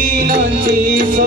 ನೀನೊಂದಿಸೋ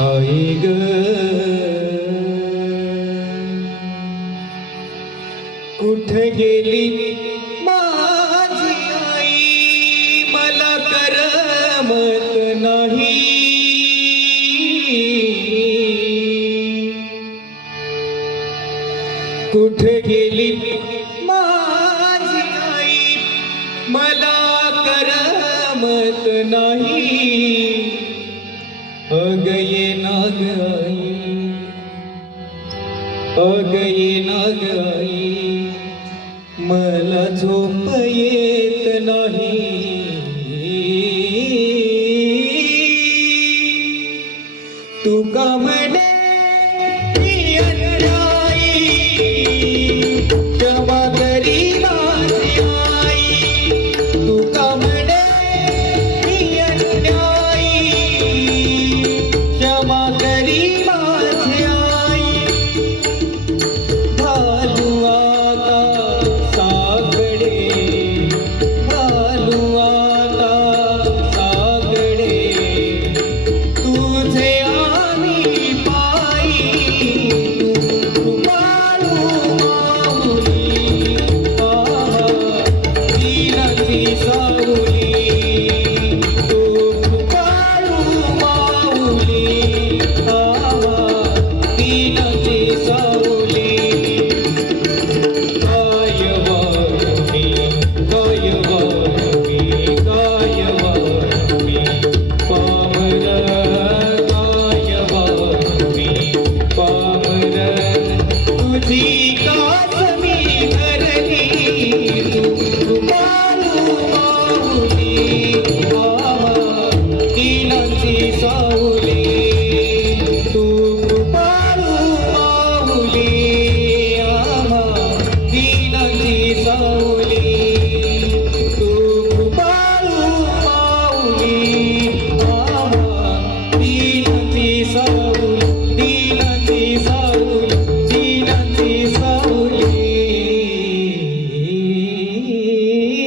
आई ग. कुठे गेली माझी आई? मला करमत नाही. कुठे गेली मी अगये नग आई अगये नग आई मला झोप येत नाही. तू का म्हणे